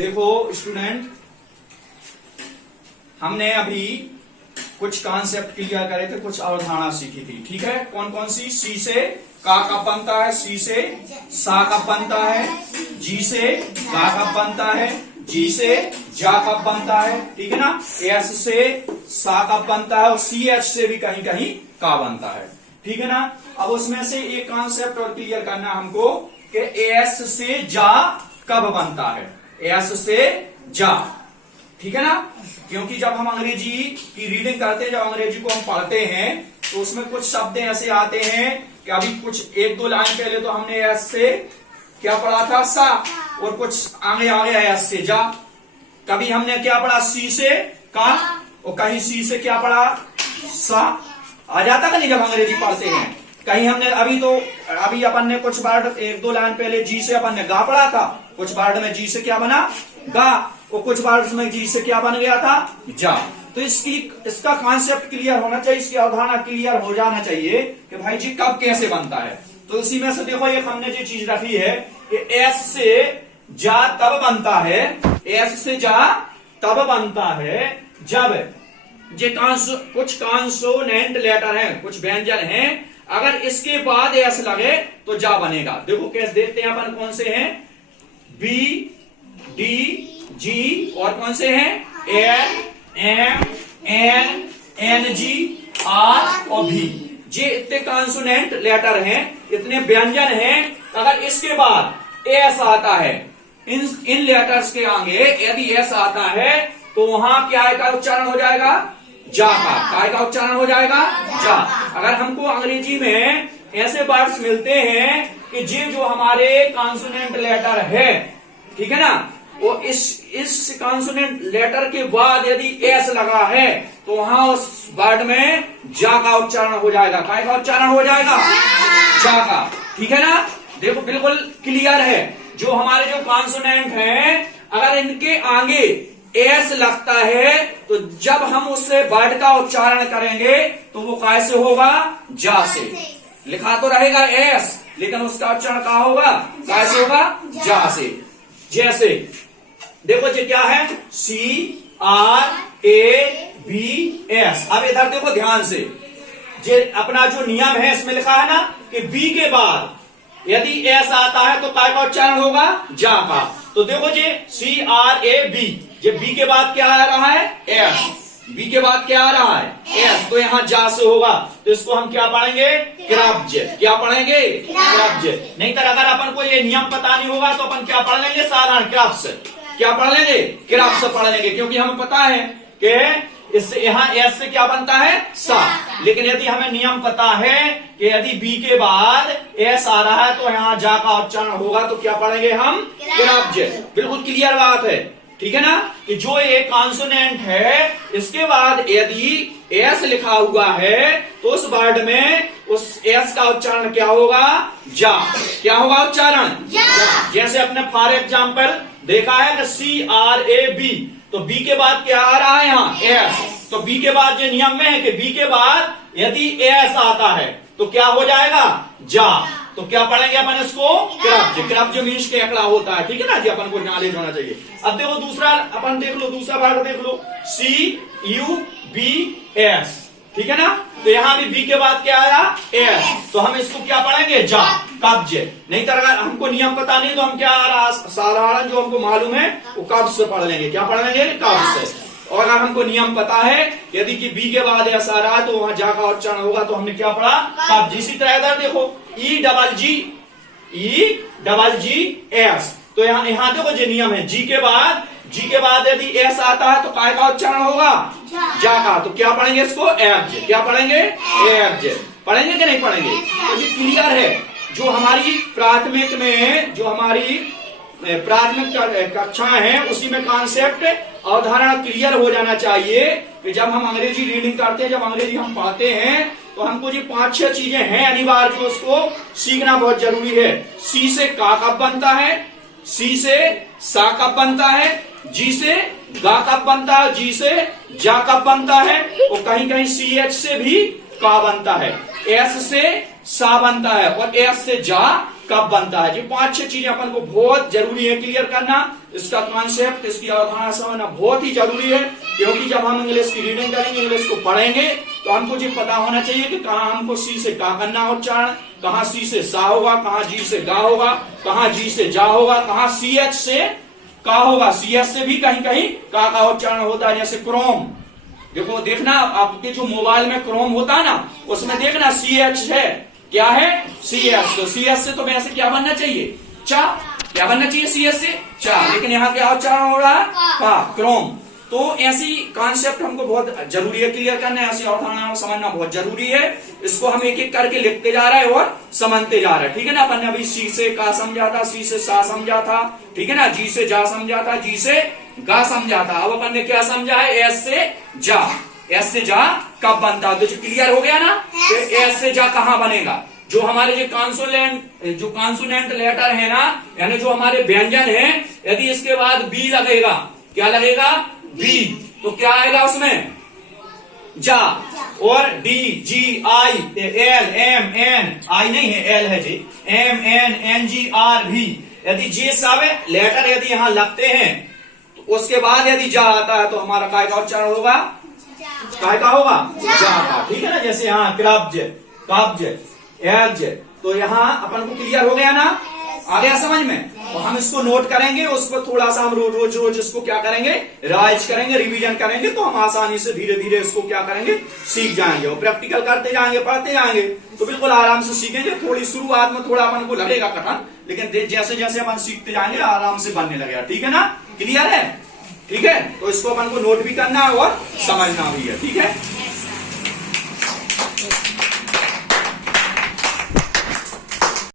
देखो स्टूडेंट, हमने अभी कुछ कॉन्सेप्ट क्लियर करे थे, कुछ अवधारणा सीखी थी। ठीक है, कौन कौन सी? सी से का कब बनता है, सी से सा कब बनता है, जी से गा कब बनता है, जी से जा कब बनता है। ठीक है ना, एस से सा कब बनता है और सी एच से भी कहीं कहीं का बनता है। ठीक है ना, अब उसमें से एक कॉन्सेप्ट और क्लियर करना हमको कि एस से जा कब बनता है, एस से जा। ठीक है ना, क्योंकि जब हम अंग्रेजी की रीडिंग करते हैं, जब अंग्रेजी को हम पढ़ते हैं तो उसमें कुछ शब्द ऐसे आते हैं कि अभी कुछ एक दो लाइन पहले तो हमने एस से क्या पढ़ा था, सा, और कुछ आगे आ गया एस से जा। कभी हमने क्या पढ़ा, सी से का, और कहीं सी से क्या पढ़ा, सा। आ जाता का नहीं जब अंग्रेजी पढ़ते हैं। कहीं हमने अभी अपन ने कुछ वर्ड एक दो लाइन पहले जी से अपन ने गा पढ़ा था, कुछ वर्ड में जी से क्या बना, गा, और कुछ वर्ड में जी से क्या बन गया था, जा। तो इसका कॉन्सेप्ट क्लियर होना चाहिए, इसकी अवधारणा क्लियर हो जाना चाहिए कि भाई जी कब कैसे बनता है। तो इसी में से देखो एक हमने जो चीज रखी है कि एस से जा तब बनता है, एस से जा तब बनता है जब कुछ कॉन्सोनेंट लेटर हैं, कुछ व्यंजन हैं, अगर इसके बाद एस लगे तो जा बनेगा। देखो कैसे देखते हैं अपन, कौन से हैं, बी, डी, जी, और कौन से हैं, L, M, N, N, G, R और भी। ये इतने कॉन्सोनेंट लेटर हैं, इतने व्यंजन हैं, अगर इसके बाद एस आता है, इन लेटर्स के आगे यदि एस आता है तो वहां क्या का उच्चारण हो जाएगा, जा का। काय का उच्चारण हो जाएगा, जा। अगर हमको अंग्रेजी में ऐसे वर्ड्स मिलते हैं कि जो हमारे कॉन्सोनेंट लेटर है, ठीक है ना, वो इस कॉन्सोनेंट लेटर के बाद यदि एस लगा है तो वहां उस वर्ड में जा का उच्चारण हो जाएगा। काय का उच्चारण हो जाएगा, जा का। ठीक है ना, देखो बिल्कुल क्लियर है। जो हमारे जो कॉन्सोनेंट हैं, अगर इनके आगे एस लगता है तो जब हम उससे वर्ड का उच्चारण करेंगे तो वो कैसे होगा, जा से। लिखा तो रहेगा एस, लेकिन उसका उच्चारण कहा होगा, कैसे होगा, जा से। जैसे देखो ये क्या है, C R A B S. अब इधर देखो ध्यान से, ये अपना जो नियम है इसमें लिखा है ना कि बी के बाद यदि एस आता है तो काय का उच्चारण होगा, जा का। तो देखो ये सी आर ए बी, ये बी के बाद क्या आ रहा है, एस। बी के बाद क्या आ रहा है, एस, तो यहाँ जा से होगा। तो इसको हम क्या पढ़ेंगे, क्रब्ज। क्या पढ़ेंगे, क्रब्ज। नहीं तो अगर अपन को ये नियम पता नहीं होगा तो अपन क्या पढ़ लेंगे, साधारण क्रब्स। क्या पढ़ लेंगे, क्रब्स पढ़ लेंगे, क्योंकि हमें पता है कि इससे यहाँ एस से क्या बनता है, सा। लेकिन यदि हमें नियम पता है कि यदि बी के बाद एस आ रहा है तो यहाँ जा का उच्चारण होगा, तो क्या पढ़ेंगे हम, क्रब्ज। बिल्कुल क्लियर बात है। ठीक है ना, कि जो एक कॉन्सोनेंट है इसके बाद यदि एस लिखा हुआ है तो उस वर्ड में उस एस का उच्चारण क्या होगा, जा। क्या होगा उच्चारण, जा। जैसे अपने फॉर एग्जाम्पल देखा है कि सी आर ए बी, तो बी के बाद क्या आ रहा है यहाँ, एस। तो बी के बाद ये नियम में है कि बी के बाद यदि एस आता है तो क्या हो जाएगा, जा। तो क्या पढ़ेंगे अपन इसको, क्रब्ज। क्रब्ज मीन्स के अकड़ा होता है। ठीक है ना जी, अपन को नॉलेज होना चाहिए। अब देखो दूसरा, अपन देख लो दूसरा वर्ड देख लो, सी यू बी एस। ठीक है ना, तो यहाँ भी बी के बाद क्या आया, एस, तो हम इसको क्या पढ़ेंगे, जा, कब्ज। नहीं तो अगर हमको नियम पता नहीं तो हम क्या आ रहा, साधारण जो हमको मालूम है वो कब्ज से पढ़ लेंगे। क्या पढ़ लेंगे, कब्ज से। और अगर हमको नियम पता है यदि कि बी के बाद ऐसा आ रहा है तो वहां जा का उच्चारण होगा, तो हमने क्या पढ़ा, कब्ज। इसी तरह इधर देखो ई डबल जी एस, तो यहाँ देखो जो नियम है, जी के बाद यदि एस आता है तो काय का उच्चारण होगा, जा का। तो क्या पढ़ेंगे इसको, एब्ज। क्या पढ़ेंगे, एब्ज। पढ़ेंगे कि नहीं पढ़ेंगे, तो ये क्लियर है। जो हमारी प्राथमिक में, जो हमारी प्राथमिक कक्षाएं हैं उसी में कॉन्सेप्ट अवधारणा क्लियर हो जाना चाहिए कि जब हम अंग्रेजी रीडिंग करते हैं, जब अंग्रेजी हम पढ़ते हैं तो हमको जो 5-6 चीजें हैं अनिवार्य, जो उसको सीखना बहुत जरूरी है। सी से का कब बनता है, सी से सा कब बनता है, जी से गा कब बनता है, जी से जा कब बनता है, और कहीं कहीं सी एच से भी का बनता है, एस से सा बनता है, और एस से जा कब बनता है। ये 5-6 चीजें अपन को बहुत जरूरी है क्लियर करना। इसका कॉन्सेप्ट, इसकी अवधारणा समझना बहुत ही जरूरी है, क्योंकि जब हम इंग्लिश की रीडिंग करेंगे, इंग्लिश को पढ़ेंगे, तो हमको ये पता होना चाहिए कि कहाँ हमको सी से का करना उच्चारण, कहाँ सी से सा होगा, कहाँ जी से गा होगा, कहाँ जी से जा होगा, कहाँ सी एच से का होगा। सी एच से भी कहीं कहीं का उच्चारण होता है, जैसे क्रोम। देखो देखना आपके जो मोबाइल में क्रोम होता है ना, उसमें देखना सी एच है, क्या है सी एच। तो सी एच से तो वैसे क्या बनना चाहिए, चा। क्या बनना चाहिए सी एच से, चा। लेकिन यहाँ क्या उच्चारण हो रहा है, का, क्रोम। तो ऐसी कॉन्सेप्ट हमको बहुत जरूरी है क्लियर करना है, ऐसी अवधारणा समझना बहुत जरूरी है। इसको हम एक एक करके लिखते जा रहे हैं और समझते जा रहे हैं, ठीक है ना। अपन ने अभी सी से का समझा था, सी से सा समझा था, ठीक है ना। जी से जा समझा था, जी से गा समझा था। अब अपन ने क्या समझा है, एस से जा। एस से जा कब बनता है, तो क्लियर हो गया ना। एस से जा कहाँ बनेगा, जो हमारे जो कॉन्सोनेंट लेटर है ना, यानी जो हमारे व्यंजन है, यदि इसके बाद बी लगेगा, क्या लगेगा, बी, तो क्या आएगा उसमें, जा। और D, G, I, L, M, N, I नहीं है, एल है G, M, N, N, G, R, भी। यदि जे सब लेटर यदि यहाँ लगते हैं, तो उसके बाद यदि जा आता है, तो हमारा काय का उच्चारण होगा, काय का होगा, जा का, ठीक है ना। जैसे यहाँ कब्ज, कब्ज, एज, तो यहाँ अपन को क्लियर हो गया ना, आ गया समझ में। और हम इसको नोट करेंगे, उसको थोड़ा सा हम रोज रोज इसको क्या करेंगे, राइज करेंगे, रिवीजन करेंगे, तो हम आसानी से धीरे धीरे इसको क्या करेंगे, सीख जाएंगे। और प्रैक्टिकल करते जाएंगे, पढ़ते जाएंगे, तो बिल्कुल आराम से सीखेंगे। थोड़ी शुरुआत में थोड़ा अपन को लगेगा कठिन, लेकिन जैसे जैसे अपन सीखते जाएंगे आराम से बनने लगेगा, ठीक है ना। क्लियर है, ठीक है। तो इसको अपन को नोट भी करना है और समझना भी है, ठीक है।